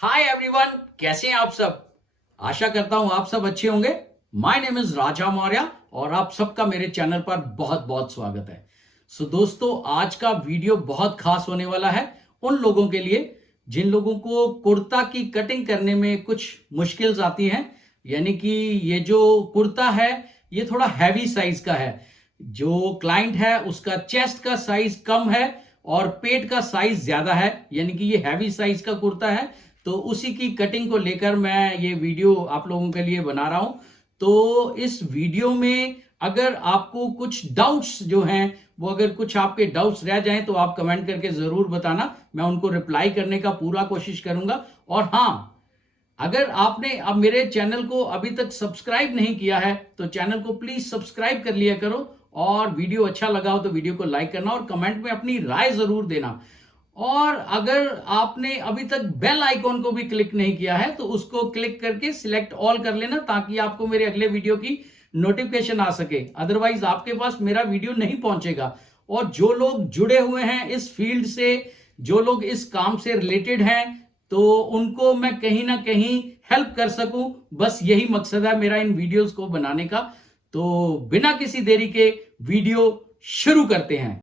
Hi everyone, कैसे हैं आप सब। आशा करता हूं आप सब अच्छे होंगे। माय नेम इज राजा मौर्य और आप सबका मेरे चैनल पर बहुत बहुत स्वागत है। दोस्तों, आज का वीडियो बहुत खास होने वाला है उन लोगों के लिए जिन लोगों को कुर्ता की कटिंग करने में कुछ मुश्किल्स आती हैं। यानी कि ये जो कुर्ता है ये थोड़ा हैवी साइज का है। जो क्लाइंट है उसका चेस्ट का साइज कम है और पेट का साइज ज्यादा है, यानी कि ये हैवी साइज का कुर्ता है। तो उसी की कटिंग को लेकर मैं ये वीडियो आप लोगों के लिए बना रहा हूं। तो इस वीडियो में अगर आपको कुछ डाउट्स जो हैं वो अगर कुछ आपके डाउट्स रह जाएं तो आप कमेंट करके जरूर बताना, मैं उनको रिप्लाई करने का पूरा कोशिश करूंगा। और हाँ, अगर आपने अब मेरे चैनल को अभी तक सब्सक्राइब नहीं किया है तो चैनल को प्लीज सब्सक्राइब कर लिया करो, और वीडियो अच्छा लगा हो तो वीडियो को लाइक करना और कमेंट में अपनी राय जरूर देना। और अगर आपने अभी तक बेल आइकॉन को भी क्लिक नहीं किया है तो उसको क्लिक करके सिलेक्ट ऑल कर लेना, ताकि आपको मेरे अगले वीडियो की नोटिफिकेशन आ सके। अदरवाइज आपके पास मेरा वीडियो नहीं पहुंचेगा। और जो लोग जुड़े हुए हैं इस फील्ड से, जो लोग इस काम से रिलेटेड हैं, तो उनको मैं कहीं ना कहीं हेल्प कर सकूं, बस यही मकसद है मेरा इन वीडियोस को बनाने का। तो बिना किसी देरी के वीडियो शुरू करते हैं।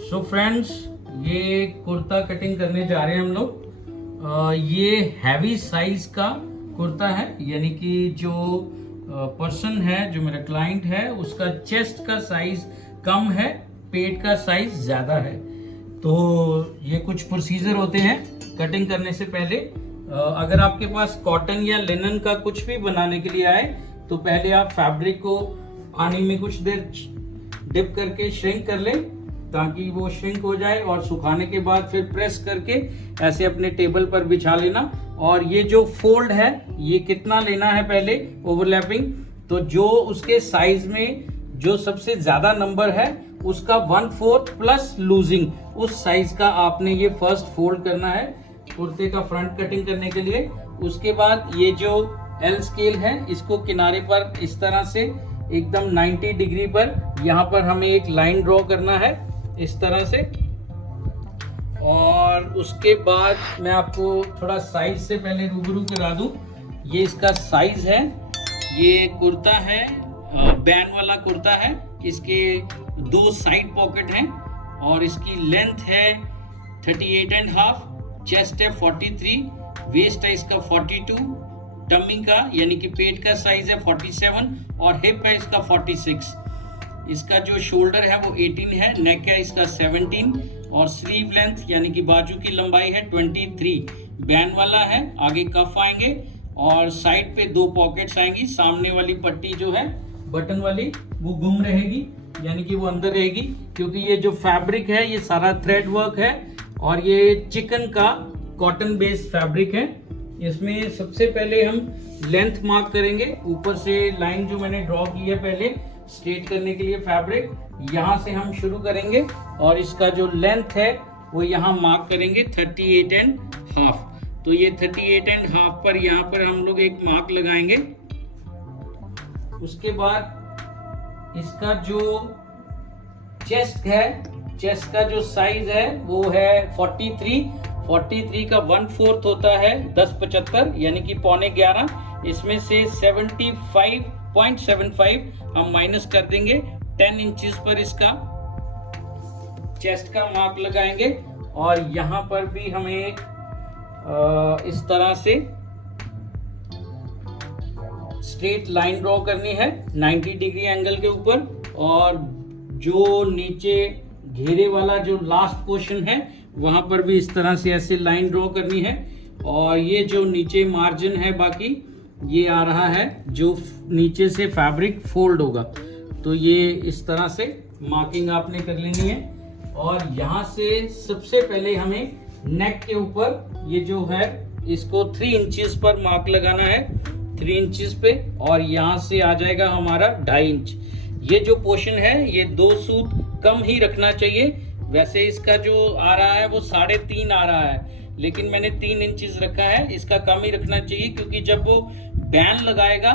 सो फ्रेंड्स, ये कुर्ता कटिंग करने जा रहे हैं हम लोग। ये हैवी साइज का कुर्ता है, यानी कि जो पर्सन है, जो मेरा क्लाइंट है, उसका चेस्ट का साइज कम है, पेट का साइज ज्यादा है। तो ये कुछ प्रोसीजर होते हैं कटिंग करने से पहले। अगर आपके पास कॉटन या लिनन का कुछ भी बनाने के लिए आए तो पहले आप फैब्रिक को पानी में कुछ देर डिप करके श्रिंक कर लें, ताकि वो श्रिंक हो जाए, और सुखाने के बाद फिर प्रेस करके ऐसे अपने टेबल पर बिछा लेना। और ये जो फोल्ड है ये कितना लेना है पहले ओवरलैपिंग, तो जो उसके साइज में जो सबसे ज्यादा नंबर है उसका 1/4 प्लस लूजिंग, उस साइज का आपने ये फर्स्ट फोल्ड करना है कुर्ते का फ्रंट कटिंग करने के लिए। उसके बाद ये जो एल स्केल है इसको किनारे पर इस तरह से एकदम 90 डिग्री पर यहाँ पर हमें एक लाइन ड्रॉ करना है इस तरह से। और उसके बाद मैं आपको थोड़ा साइज से पहले रूबरू करा दूं। ये इसका साइज है, ये कुर्ता है, बैन वाला कुर्ता है। इसके 2 साइड पॉकेट हैं और इसकी लेंथ है 38.5, चेस्ट है 43, वेस्ट है इसका 42, टमी का यानी कि पेट का साइज है 47 और हिप है इसका 46। इसका जो शोल्डर है वो 18 है, नेक है इसका 17 और स्लीव लेंथ यानी कि बाजू की लंबाई है 23। बैन वाला है, आगे कफ आएंगे और साइड पे 2 पॉकेट्स आएंगी। सामने वाली पट्टी जो है बटन वाली वो गुम रहेगी, यानी कि वो अंदर रहेगी, क्योंकि ये जो फैब्रिक है ये सारा थ्रेड वर्क है और ये चिकन का कॉटन बेस्ड फैब्रिक है। इसमें सबसे पहले हम लेंथ मार्क करेंगे। ऊपर से लाइन जो मैंने ड्रॉ की है पहले स्ट्रेट करने के लिए फैब्रिक, यहाँ से हम शुरू करेंगे और इसका जो लेंथ है वो यहाँ मार्क करेंगे 38.5। तो ये 38.5 पर यहाँ पर हम लोग एक मार्क लगाएंगे। उसके बाद इसका जो चेस्ट है, चेस्ट का जो साइज है वो है 43 का 1/4 होता है 10.75 यानी कि 10.75। इसमें से 75.75 हम माइनस कर देंगे। 10 इंचेस पर इसका चेस्ट का मार्क लगाएंगे और यहाँ पर भी हमें इस तरह से स्ट्रेट लाइन ड्रॉ करनी है 90 डिग्री एंगल के ऊपर। और जो नीचे घेरे वाला जो लास्ट पोर्शन है वहां पर भी इस तरह से ऐसे लाइन ड्रॉ करनी है। और ये जो नीचे मार्जिन है बाकी ये आ रहा है जो नीचे से फैब्रिक फोल्ड होगा, तो ये इस तरह से मार्किंग आपने कर लेनी है। और यहाँ से सबसे पहले हमें नेक के ऊपर ये जो है इसको 3 इंचेस पर मार्क लगाना है, 3 इंचेस पे, और यहाँ से आ जाएगा हमारा 2.5 इंच। ये जो पोर्शन है ये 2 सूत कम ही रखना चाहिए। वैसे इसका जो आ रहा है वो 3.5 आ रहा है, लेकिन मैंने 3 इंचेस रखा है। इसका कम ही रखना चाहिए क्योंकि जब वो बैन लगाएगा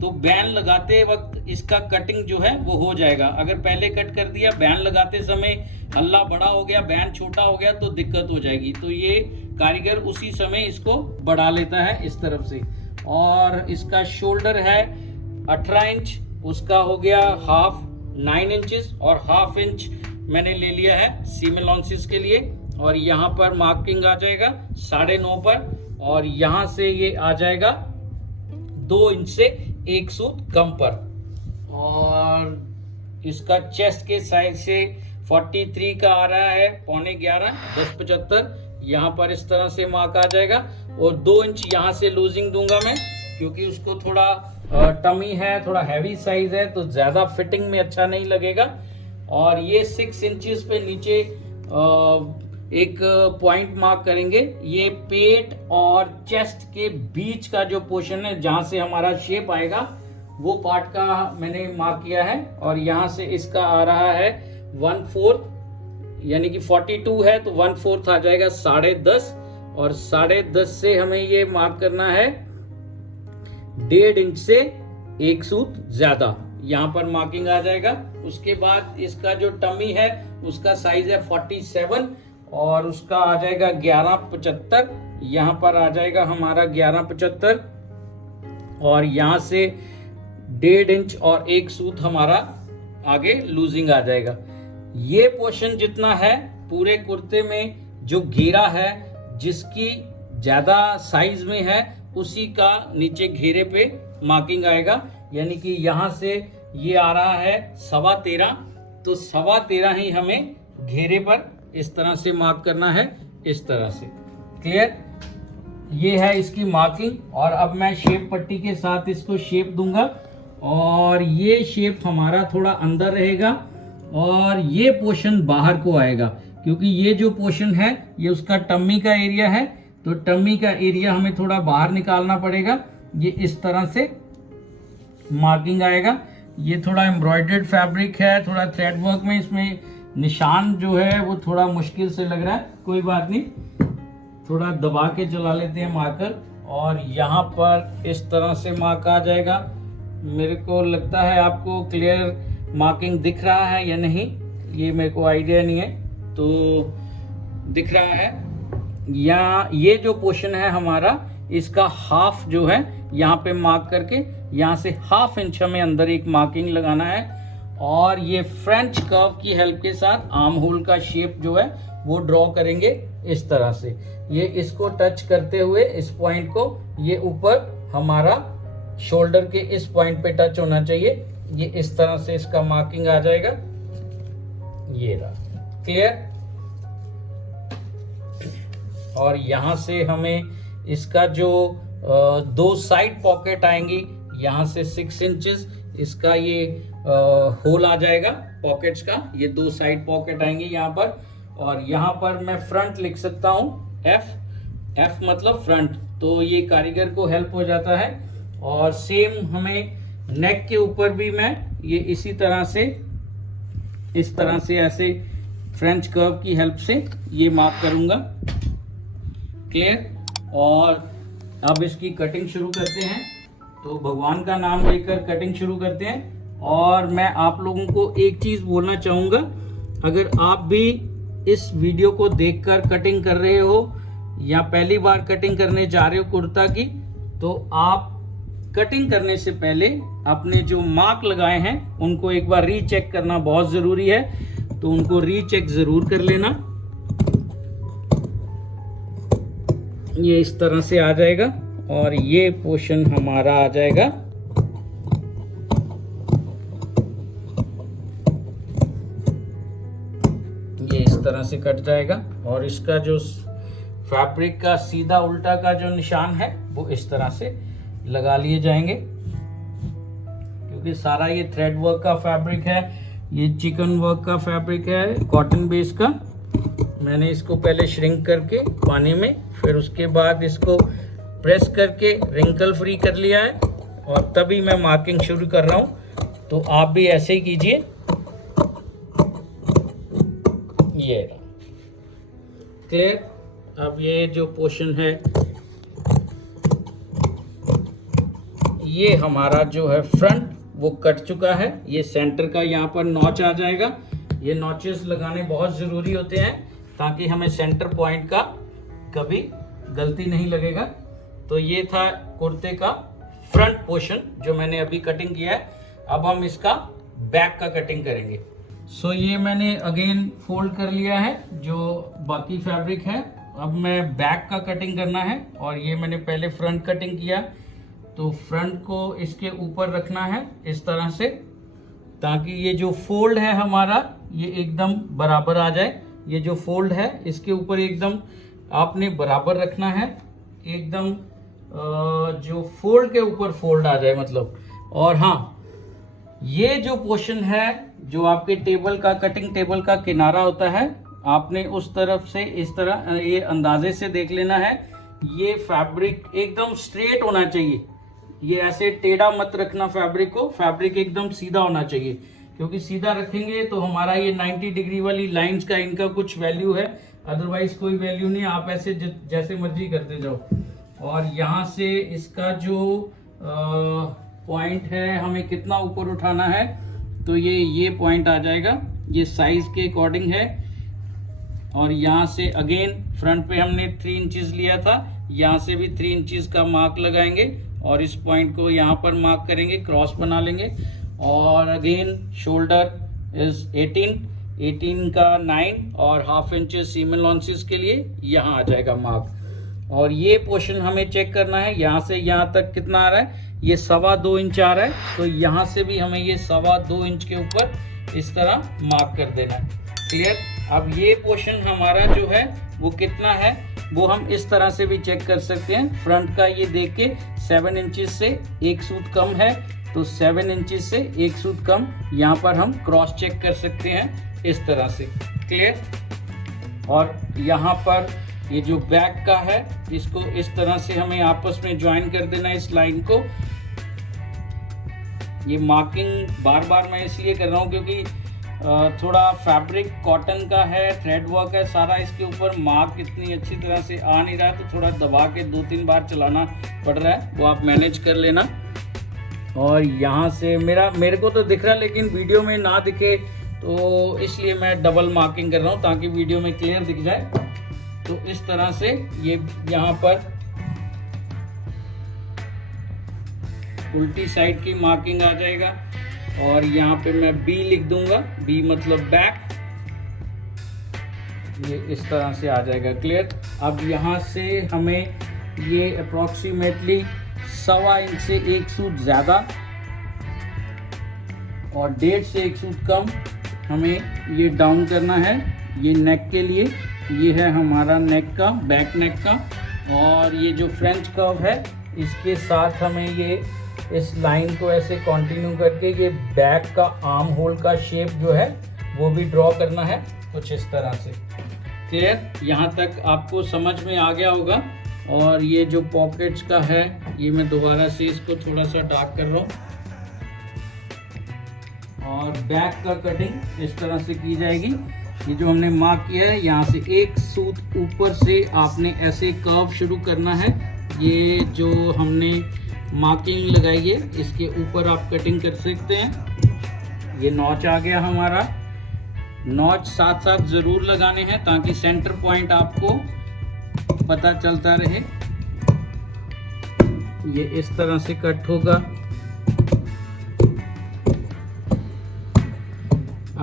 तो बैन लगाते वक्त इसका कटिंग जो है वो हो जाएगा। अगर पहले कट कर दिया, बैन लगाते समय हल्ला बड़ा हो गया, बैन छोटा हो गया तो दिक्कत हो जाएगी। तो ये कारीगर उसी समय इसको बढ़ा लेता है इस तरफ से। और इसका शोल्डर है 18 इंच, उसका हो गया हाफ 9 इंचेस और हाफ इंच मैंने ले लिया है सीम अलाउंसेस के लिए। और यहाँ पर मार्किंग आ जाएगा 9.5 पर और यहाँ से ये आ जाएगा 2 इंच से 1 सूत कम पर। और इसका चेस्ट के साइज से 43 का आ रहा है, 11.25 10.75। यहाँ पर इस तरह से मार्क आ जाएगा और 2 इंच यहाँ से लूजिंग दूंगा मैं क्योंकि उसको थोड़ा टमी है, थोड़ा हैवी साइज है तो ज्यादा फिटिंग में अच्छा नहीं लगेगा। और ये 6 इंचेस पे नीचे एक पॉइंट मार्क करेंगे। ये पेट और चेस्ट के बीच का जो पोर्शन है जहां से हमारा शेप आएगा वो पार्ट का मैंने मार्क किया है। और यहां से इसका आ रहा है 1/4, यानी कि 42 है तो 1/4 आ जाएगा 10.5 और 10.5 से हमें ये मार्क करना है 1.5 इंच से 1 सूत ज्यादा, यहाँ पर मार्किंग आ जाएगा। उसके बाद इसका जो टमी है उसका साइज है 47 और उसका आ जाएगा 11.75। यहाँ पर आ जाएगा हमारा 11.75 और यहाँ से 1.5 इंच और 1 सूत हमारा आगे लूजिंग आ जाएगा। ये पोर्शन जितना है पूरे कुर्ते में जो घेरा है, जिसकी ज्यादा साइज में है उसी का नीचे घेरे पे मार्किंग आएगा। यानी कि यहाँ से ये आ रहा है 13.25 तो 13.25 ही हमें घेरे पर इस तरह से मार्क करना है, इस तरह से। क्लियर? ये है इसकी मार्किंग। और अब मैं शेप पट्टी के साथ इसको शेप दूंगा और ये शेप हमारा थोड़ा अंदर रहेगा और ये पोर्शन बाहर को आएगा क्योंकि ये जो पोर्शन है ये उसका टम्मी का एरिया है तो टम्मी का एरिया हमें थोड़ा बाहर निकालना पड़ेगा। ये इस तरह से मार्किंग आएगा। ये थोड़ा एम्ब्रॉयडर्ड फैब्रिक है, थोड़ा थ्रेड वर्क में इसमें निशान जो है वो थोड़ा मुश्किल से लग रहा है, कोई बात नहीं, थोड़ा दबा के चला लेते हैं मार्कर। और यहाँ पर इस तरह से मार्क आ जाएगा। मेरे को लगता है आपको क्लियर मार्किंग दिख रहा है या नहीं, ये मेरे को आइडिया नहीं है, तो दिख रहा है। या ये जो पोर्शन है हमारा, इसका हाफ जो है यहाँ पे मार्क करके यहाँ से 1/2 इंच हमें अंदर एक मार्किंग लगाना है। और ये फ्रेंच कर्व की हेल्प के साथ आर्म होल का शेप जो है वो ड्रॉ करेंगे इस तरह से। ये इसको टच करते हुए इस पॉइंट को, ये ऊपर हमारा शोल्डर के इस पॉइंट पे टच होना चाहिए। ये इस तरह से इसका मार्किंग आ जाएगा। ये रहा। क्लियर? और यहां से हमें इसका जो 2 साइड पॉकेट आएंगी, यहाँ से 6 इंचेस इसका ये होल आ जाएगा पॉकेट्स का। ये 2 साइड पॉकेट आएंगे यहाँ पर। और यहाँ पर मैं फ्रंट लिख सकता हूँ एफ मतलब फ्रंट, तो ये कारीगर को हेल्प हो जाता है। और सेम हमें नेक के ऊपर भी मैं ये इसी तरह से, इस तरह से ऐसे फ्रेंच कर्व की हेल्प से ये मार्क करूंगा। क्लियर? और अब इसकी कटिंग शुरू करते हैं। तो भगवान का नाम लेकर कटिंग शुरू करते हैं। और मैं आप लोगों को एक चीज़ बोलना चाहूँगा, अगर आप भी इस वीडियो को देखकर कटिंग कर रहे हो या पहली बार कटिंग करने जा रहे हो कुर्ता की, तो आप कटिंग करने से पहले अपने जो मार्क लगाए हैं उनको एक बार रीचेक करना बहुत ज़रूरी है। तो उनको रीचेक ज़रूर कर लेना। ये इस तरह से आ जाएगा और ये पोर्शन हमारा आ जाएगा ये इस तरह से कट जाएगा। और इसका जो फैब्रिक का सीधा उल्टा का जो निशान है वो इस तरह से लगा लिए जाएंगे क्योंकि सारा ये थ्रेड वर्क का फैब्रिक है, ये चिकन वर्क का फैब्रिक है, कॉटन बेस का। मैंने इसको पहले श्रिंक करके पानी में, फिर उसके बाद इसको प्रेस करके रिंकल फ्री कर लिया है और तभी मैं मार्किंग शुरू कर रहा हूँ। तो आप भी ऐसे ही कीजिए। ये क्लियर? अब ये जो पोर्शन है ये हमारा जो है फ्रंट वो कट चुका है। ये सेंटर का यहाँ पर नॉच आ जाएगा। ये नॉचेस लगाने बहुत ज़रूरी होते हैं ताकि हमें सेंटर पॉइंट का कभी गलती नहीं लगेगा। तो ये था कुर्ते का फ्रंट पोर्शन जो मैंने अभी कटिंग किया है। अब हम इसका बैक का कटिंग करेंगे। सो ये मैंने अगेन फोल्ड कर लिया है जो बाकी फैब्रिक है। अब मैं बैक का कटिंग करना है और ये मैंने पहले फ्रंट कटिंग किया, तो फ्रंट को इसके ऊपर रखना है इस तरह से ताकि ये जो फोल्ड है हमारा ये एकदम बराबर आ जाए। ये जो फोल्ड है इसके ऊपर एकदम आपने बराबर रखना है, एकदम जो फोल्ड के ऊपर फोल्ड आ जाए मतलब। और हाँ, ये जो पोर्शन है जो आपके टेबल का कटिंग टेबल का किनारा होता है, आपने उस तरफ से इस तरह ये अंदाजे से देख लेना है। ये फैब्रिक एकदम स्ट्रेट होना चाहिए, ये ऐसे टेढ़ा मत रखना फैब्रिक को। फैब्रिक एकदम सीधा होना चाहिए क्योंकि सीधा रखेंगे तो हमारा ये 90 डिग्री वाली लाइंस का इनका कुछ वैल्यू है, अदरवाइज कोई वैल्यू नहीं। आप ऐसे जैसे मर्जी करते जाओ। और यहाँ से इसका जो पॉइंट है हमें कितना ऊपर उठाना है, तो ये पॉइंट आ जाएगा, ये साइज के अकॉर्डिंग है। और यहाँ से अगेन फ्रंट पे हमने 3 इंचेस लिया था, यहाँ से भी 3 इंचेस का मार्क लगाएंगे और इस पॉइंट को यहाँ पर मार्क करेंगे, क्रॉस बना लेंगे। और अगेन शोल्डर इज 18 का 9 और हाफ इंच सीम अलाउंसेस के लिए यहाँ आ जाएगा मार्क। और ये पोर्शन हमें चेक करना है, यहाँ से यहाँ तक कितना आ रहा है, ये 2.25 इंच आ रहा है, तो यहाँ से भी हमें ये 2.25 इंच के ऊपर इस तरह मार्क कर देना है। क्लियर। अब ये पोर्शन हमारा जो है वो कितना है वो हम इस तरह से भी चेक कर सकते हैं। फ्रंट का ये देख के 7 इंचेस से 1 सूत कम है, तो 7 इंचेस से 1 सूत कम यहाँ पर हम क्रॉस चेक कर सकते हैं इस तरह से। क्लियर। और यहाँ पर ये जो बैक का है इसको इस तरह से हमें आपस में ज्वाइन कर देना है इस लाइन को। ये मार्किंग बार बार मैं इसलिए कर रहा हूँ क्योंकि थोड़ा फैब्रिक कॉटन का है, थ्रेड वर्क है सारा, इसके ऊपर मार्क इतनी अच्छी तरह से आ नहीं रहा है, तो थोड़ा दबा के 2-3 बार चलाना पड़ रहा है, वो आप मैनेज कर लेना। और यहाँ से मेरे को तो दिख रहा है लेकिन वीडियो में ना दिखे, तो इसलिए मैं डबल मार्किंग कर रहा हूँ ताकि वीडियो में क्लियर दिख जाए। तो इस तरह से ये यहाँ पर उल्टी साइड की मार्किंग आ जाएगा। और यहाँ पे मैं बी लिख दूंगा, बी मतलब बैक, ये इस तरह से आ जाएगा। क्लियर। अब यहाँ से हमें ये अप्रॉक्सीमेटली 1.25 इंच से 1 सूत ज़्यादा और 1.5 से 1 सूत कम हमें ये डाउन करना है। ये नेक के लिए, ये है हमारा नेक का, बैक नेक का। और ये जो फ्रेंच कर्व है इसके साथ हमें ये इस लाइन को ऐसे कंटिन्यू करके ये बैक का आर्म होल का शेप जो है वो भी ड्रॉ करना है कुछ इस तरह से। क्लियर। यहाँ तक आपको समझ में आ गया होगा। और ये जो पॉकेट्स का है ये मैं दोबारा से इसको थोड़ा सा डार्क कर रहा हूँ। और बैक का कटिंग इस तरह से की जाएगी। ये जो हमने मार्क किया है यहाँ से 1 सूत ऊपर से आपने ऐसे कर्व शुरू करना है। ये जो हमने मार्किंग लगाई है इसके ऊपर आप कटिंग कर सकते हैं। ये नॉच आ गया हमारा। नॉच साथ साथ ज़रूर लगाने हैं ताकि सेंटर पॉइंट आपको पता चलता रहे। ये इस तरह से कट होगा।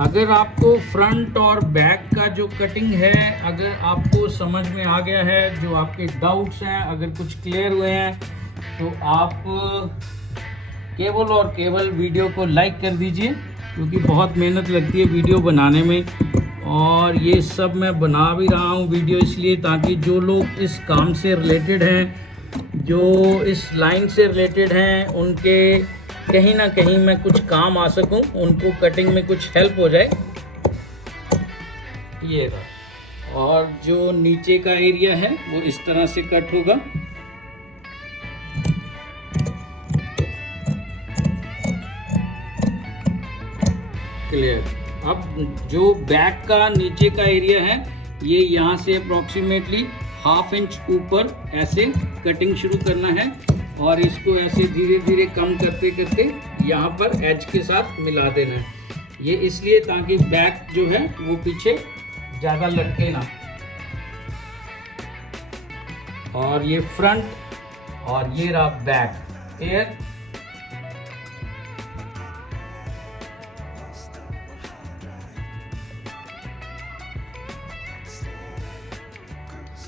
अगर आपको फ्रंट और बैक का जो कटिंग है अगर आपको समझ में आ गया है, जो आपके डाउट्स हैं अगर कुछ क्लियर हुए हैं, तो आप केवल और केवल वीडियो को लाइक कर दीजिए क्योंकि बहुत मेहनत लगती है वीडियो बनाने में। और ये सब मैं बना भी रहा हूँ वीडियो इसलिए ताकि जो लोग इस काम से रिलेटेड हैं, जो इस लाइन से रिलेटेड हैं, उनके कहीं ना कहीं मैं कुछ काम आ सकूं, उनको कटिंग में कुछ हेल्प हो जाए। ये रहा। और जो नीचे का एरिया है वो इस तरह से कट होगा। क्लियर। अब जो बैक का नीचे का एरिया है ये यहाँ से अप्रॉक्सीमेटली हाफ इंच ऊपर ऐसे कटिंग शुरू करना है और इसको ऐसे धीरे धीरे कम करते करते यहाँ पर एज के साथ मिला देना है। ये इसलिए ताकि बैक जो है वो पीछे ज़्यादा लटके ना। और ये फ्रंट और ये रहा बैक एयर।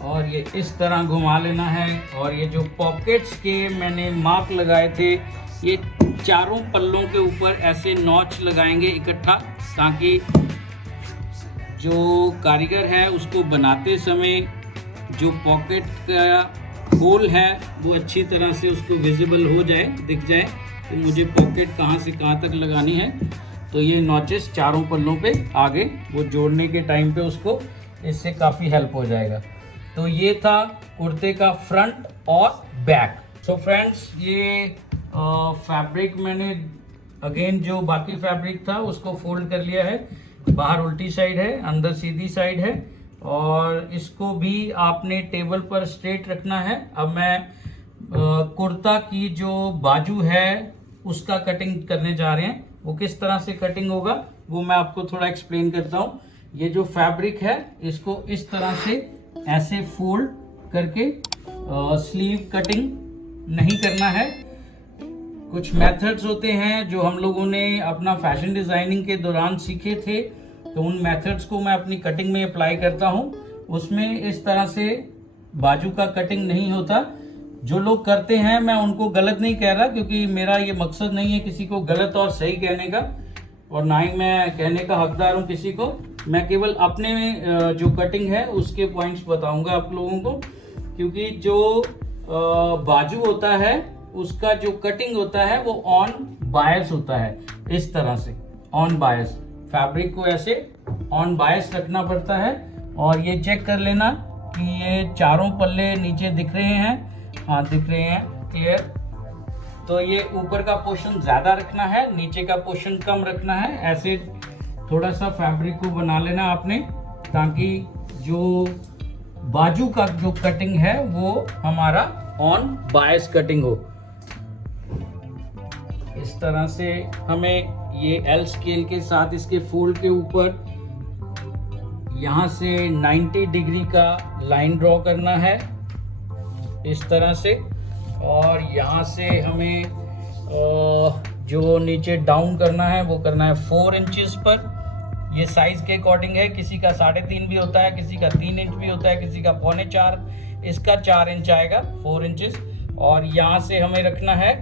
और ये इस तरह घुमा लेना है। और ये जो पॉकेट्स के मैंने मार्क लगाए थे, ये चारों पल्लों के ऊपर ऐसे नॉच लगाएंगे इकट्ठा, ताकि जो कारीगर है उसको बनाते समय जो पॉकेट का होल है वो अच्छी तरह से उसको विजिबल हो जाए, दिख जाए कि मुझे पॉकेट कहाँ से कहाँ तक लगानी है। तो ये नॉचेस चारों पल्लों पे आगे वो जोड़ने के टाइम पे उसको इससे काफ़ी हेल्प हो जाएगा। तो ये था कुर्ते का फ्रंट और बैक। सो फ्रेंड्स, ये फैब्रिक मैंने अगेन जो बाकी फैब्रिक था उसको फोल्ड कर लिया है। बाहर उल्टी साइड है, अंदर सीधी साइड है। और इसको भी आपने टेबल पर स्ट्रेट रखना है। अब मैं कुर्ता की जो बाजू है उसका कटिंग करने जा रहे हैं। वो किस तरह से कटिंग होगा वो मैं आपको थोड़ा एक्सप्लेन करता हूँ। ये जो फैब्रिक है इसको इस तरह से ऐसे फोल्ड करके स्लीव कटिंग नहीं करना है। कुछ मेथड्स होते हैं जो हम लोगों ने अपना फैशन डिज़ाइनिंग के दौरान सीखे थे, तो उन मेथड्स को मैं अपनी कटिंग में अप्लाई करता हूँ। उसमें इस तरह से बाजू का कटिंग नहीं होता। जो लोग करते हैं मैं उनको गलत नहीं कह रहा, क्योंकि मेरा ये मकसद नहीं है किसी को गलत और सही कहने का, और ना ही मैं कहने का हकदार हूँ किसी को। मैं केवल अपने जो कटिंग है उसके पॉइंट्स बताऊंगा आप लोगों को। क्योंकि जो बाजू होता है उसका जो कटिंग होता है वो ऑन बायस होता है। इस तरह से ऑन बायस फैब्रिक को ऐसे ऑन बायस रखना पड़ता है। और ये चेक कर लेना कि ये चारों पल्ले नीचे दिख रहे हैं। हाँ, दिख रहे हैं, क्लियर। तो ये ऊपर का पोर्शन ज्यादा रखना है, नीचे का पोर्शन कम रखना है। ऐसे थोड़ा सा फैब्रिक को बना लेना आपने, ताकि जो बाजू का जो कटिंग है वो हमारा ऑन बायस कटिंग हो। इस तरह से हमें ये एल स्केल के साथ इसके फोल्ड के ऊपर यहाँ से 90 डिग्री का लाइन ड्रॉ करना है, इस तरह से। और यहाँ से हमें जो नीचे डाउन करना है वो करना है 4 इंचेस पर। ये साइज के अकॉर्डिंग है, किसी का 3.5 भी होता है, किसी का 3 इंच भी होता है, किसी का 3.25, इसका 4 इंच आएगा, 4 इंचेस। और यहाँ से हमें रखना है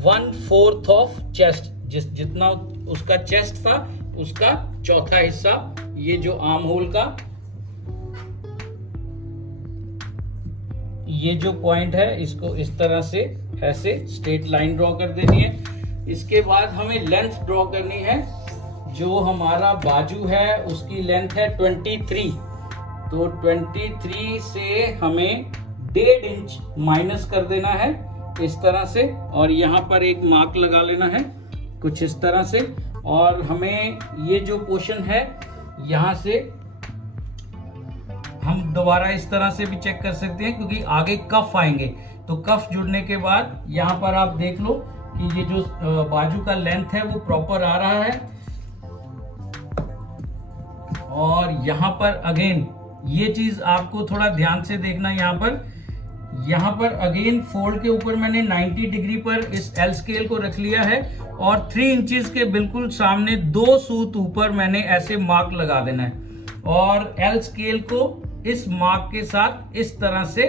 1/4 ऑफ चेस्ट, जितना उसका चेस्ट था उसका चौथा हिस्सा। ये जो आर्म होल का ये जो पॉइंट है इसको इस तरह से ऐसे स्ट्रेट लाइन ड्रॉ कर देनी है। इसके बाद हमें लेंथ ड्रॉ करनी है। जो हमारा बाजू है उसकी लेंथ है 23, तो 23 से हमें 1.5 इंच माइनस कर देना है इस तरह से। और यहाँ पर एक मार्क लगा लेना है कुछ इस तरह से। और हमें ये जो पोर्शन है यहाँ से हम दोबारा इस तरह से भी चेक कर सकते हैं, क्योंकि आगे कफ आएंगे। तो कफ जुड़ने के बाद यहाँ पर आप देख लो कि ये जो बाजू का लेंथ है वो प्रॉपर आ रहा है। और यहाँ पर अगेन ये चीज आपको थोड़ा ध्यान से देखना। यहाँ पर अगेन फोल्ड के ऊपर मैंने 90 डिग्री पर इस एल स्केल को रख लिया है। और 3 इंचेस के बिल्कुल सामने 2 सूत ऊपर मैंने ऐसे मार्क लगा देना है। और एल स्केल को इस मार्क के साथ इस तरह से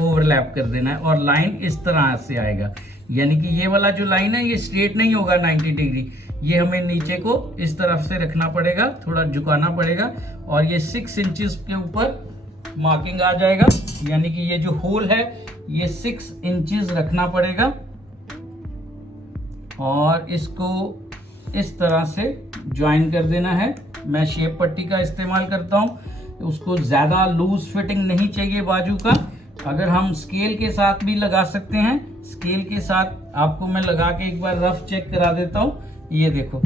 ओवरलैप कर देना है और लाइन इस तरह से आएगा। यानी कि ये वाला जो लाइन है ये स्ट्रेट नहीं होगा 90 डिग्री, ये हमें नीचे को इस तरफ से रखना पड़ेगा, थोड़ा झुकाना पड़ेगा। और ये 6 इंचेस के ऊपर मार्किंग आ जाएगा। यानी कि ये जो होल है ये 6 इंचेस रखना पड़ेगा। और इसको इस तरह से ज्वाइन कर देना है। मैं शेप पट्टी का इस्तेमाल करता हूँ, उसको ज़्यादा लूज फिटिंग नहीं चाहिए बाजू का। अगर हम स्केल के साथ भी लगा सकते हैं, स्केल के साथ आपको मैं लगा के एक बार रफ चेक करा देता हूँ। ये देखो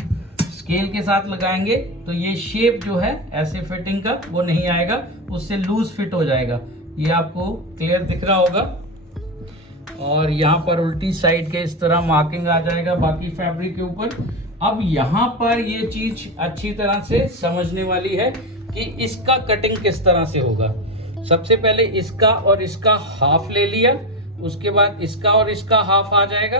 स्केल के साथ लगाएंगे तो ये शेप जो है ऐसे फिटिंग का वो नहीं आएगा, उससे लूज फिट हो जाएगा। ये आपको क्लियर दिख रहा होगा। और यहाँ पर उल्टी साइड के इस तरह मार्किंग आ जाएगा बाकी फैब्रिक के ऊपर। अब यहाँ पर ये चीज अच्छी तरह से समझने वाली है कि इसका कटिंग किस तरह से होगा। सबसे पहले इसका और इसका हाफ ले लिया, उसके बाद इसका और इसका हाफ आ जाएगा,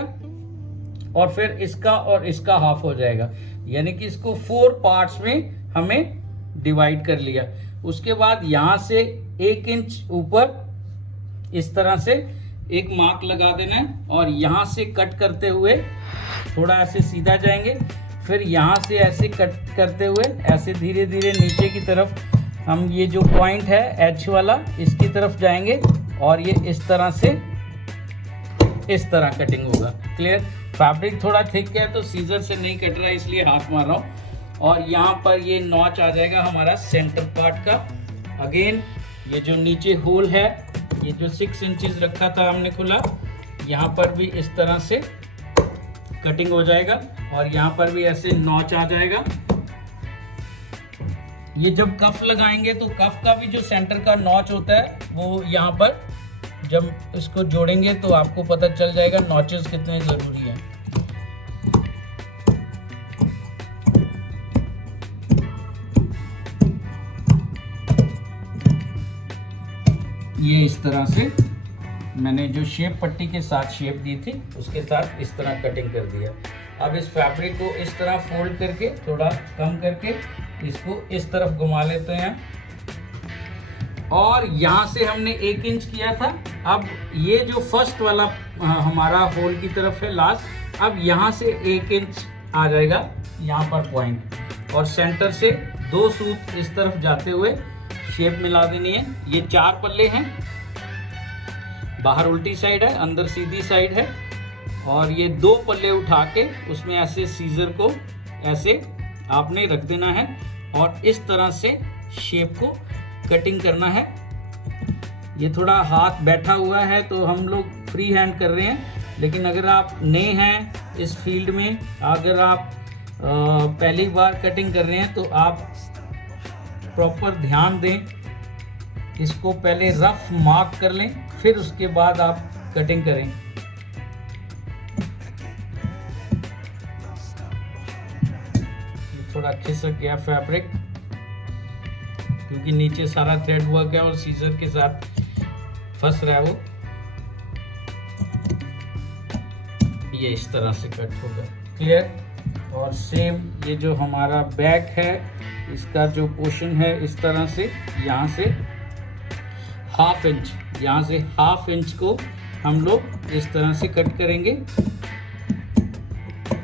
और फिर इसका और इसका हाफ हो जाएगा। यानी कि इसको 4 पार्ट्स में हमें डिवाइड कर लिया। उसके बाद यहां से 1 इंच ऊपर इस तरह से एक मार्क लगा देना है, और यहां से कट करते हुए थोड़ा ऐसे सीधा जाएंगे, फिर यहां से ऐसे कट करते हुए ऐसे धीरे धीरे नीचे की तरफ हम ये जो पॉइंट है एच वाला इसकी तरफ जाएंगे, और ये इस तरह से इस तरह कटिंग होगा। क्लियर? फैब्रिक थोड़ा थिक है तो सीजर से नहीं कट रहा है, इसलिए हाथ मार रहा हूँ। और यहाँ पर ये नॉच आ जाएगा हमारा सेंटर पार्ट का। अगेन ये जो नीचे होल है, ये जो 6 इंचेस रखा था हमने खुला, यहाँ पर भी इस तरह से कटिंग हो जाएगा, और यहाँ पर भी ऐसे नॉच आ जाएगा। ये जब कफ लगाएंगे तो कफ का भी जो सेंटर का नॉच होता है वो यहाँ पर जब इसको जोड़ेंगे तो आपको पता चल जाएगा नॉचेस कितने जरूरी हैं। ये इस तरह से मैंने जो शेप पट्टी के साथ शेप दी थी उसके साथ इस तरह कटिंग कर दिया। अब इस फैब्रिक को इस तरह फोल्ड करके थोड़ा कम करके इसको इस तरफ घुमा लेते हैं, और यहाँ से हमने 1 इंच किया था। अब ये जो फर्स्ट वाला हमारा होल की तरफ है लास्ट, अब यहाँ से 1 इंच आ जाएगा यहाँ पर पॉइंट, और सेंटर से 2 सूत इस तरफ जाते हुए शेप मिला देनी है। ये 4 पल्ले हैं, बाहर उल्टी साइड है, अंदर सीधी साइड है, और ये 2 पल्ले उठा के उसमें ऐसे सीजर को ऐसे आपने रख देना है, और इस तरह से शेप को कटिंग करना है। ये थोड़ा हाथ बैठा हुआ है तो हम लोग फ्री हैंड कर रहे हैं, लेकिन अगर आप नए हैं इस फील्ड में, अगर आप पहली बार कटिंग कर रहे हैं तो आप प्रॉपर ध्यान दें, इसको पहले रफ मार्क कर लें, फिर उसके बाद आप कटिंग करें। थोड़ा खिसक गया फैब्रिक क्योंकि नीचे सारा थ्रेड वर्क है और सीजर के साथ फंस रहा है वो। ये इस तरह से कट होगा। क्लियर? और सेम ये जो हमारा बैक है इसका जो पोर्शन है इस तरह से यहाँ से हाफ इंच, यहाँ से हाफ इंच को हम लोग इस तरह से कट करेंगे।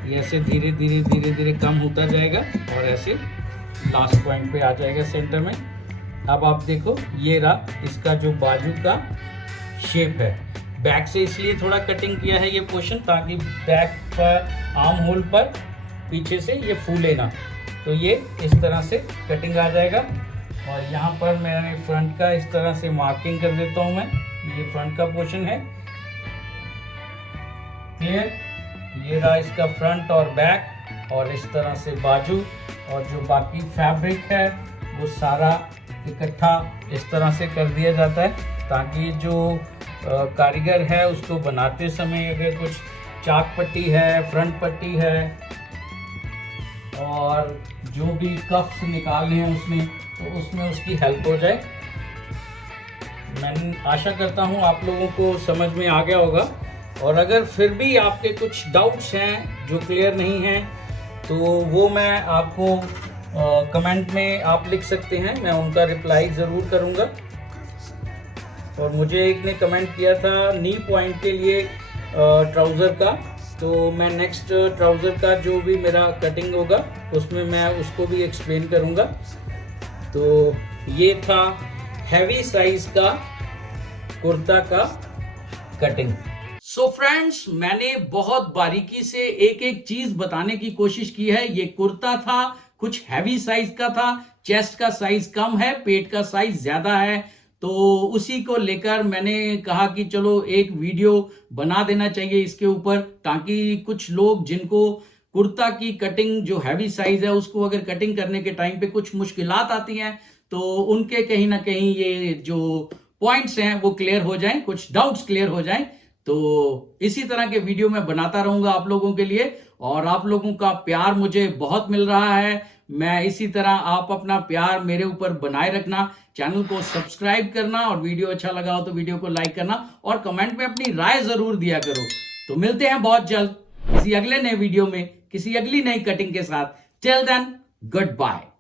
ये ऐसे धीरे धीरे धीरे धीरे कम होता जाएगा और ऐसे लास्ट पॉइंट पे आ जाएगा सेंटर में। अब आप देखो ये रहा इसका जो बाजू का शेप है। बैक से इसलिए थोड़ा कटिंग किया है ये पोर्शन ताकि बैक पर आर्म होल पर पीछे से ये फूले ना, तो ये इस तरह से कटिंग आ जाएगा। और यहाँ पर मैंने फ्रंट का इस तरह से मार्किंग कर देता हूँ मैं। ये फ्रंट का पोर्शन है। क्लियर? ये रहा इसका फ्रंट और बैक, और इस तरह से बाजू, और जो बाकी फैब्रिक है वो सारा इकट्ठा इस तरह से कर दिया जाता है ताकि जो कारीगर है उसको बनाते समय अगर कुछ चाक पट्टी है, फ्रंट पट्टी है और जो भी कफ्स निकालने हैं उसमें, तो उसमें उसकी हेल्प हो जाए। मैं आशा करता हूँ आप लोगों को समझ में आ गया होगा। और अगर फिर भी आपके कुछ डाउट्स हैं जो क्लियर नहीं हैं तो वो मैं आपको कमेंट में आप लिख सकते हैं, मैं उनका रिप्लाई ज़रूर करूँगा। और मुझे एक ने कमेंट किया था नी पॉइंट के लिए ट्राउज़र का, तो मैं नेक्स्ट ट्राउज़र का जो भी मेरा कटिंग होगा उसमें मैं उसको भी एक्सप्लेन करूँगा। तो ये था हैवी साइज़ का कुर्ता का कटिंग। सो फ्रेंड्स, मैंने बहुत बारीकी से एक एक चीज बताने की कोशिश की है। ये कुर्ता था, कुछ हैवी साइज का था, चेस्ट का साइज कम है, पेट का साइज ज्यादा है, तो उसी को लेकर मैंने कहा कि चलो एक वीडियो बना देना चाहिए इसके ऊपर, ताकि कुछ लोग जिनको कुर्ता की कटिंग जो हैवी साइज है उसको अगर कटिंग करने के टाइम पे कुछ मुश्किलात आती हैं, तो उनके कहीं ना कहीं ये जो पॉइंट्स हैं वो क्लियर हो जाएं, कुछ डाउट्स क्लियर हो जाएं। तो इसी तरह के वीडियो मैं बनाता रहूंगा आप लोगों के लिए, और आप लोगों का प्यार मुझे बहुत मिल रहा है। मैं इसी तरह, आप अपना प्यार मेरे ऊपर बनाए रखना, चैनल को सब्सक्राइब करना, और वीडियो अच्छा लगा हो तो वीडियो को लाइक करना, और कमेंट में अपनी राय जरूर दिया करो। तो मिलते हैं बहुत जल्द किसी अगले नए वीडियो में, किसी अगली नई कटिंग के साथ। Till then, good bye.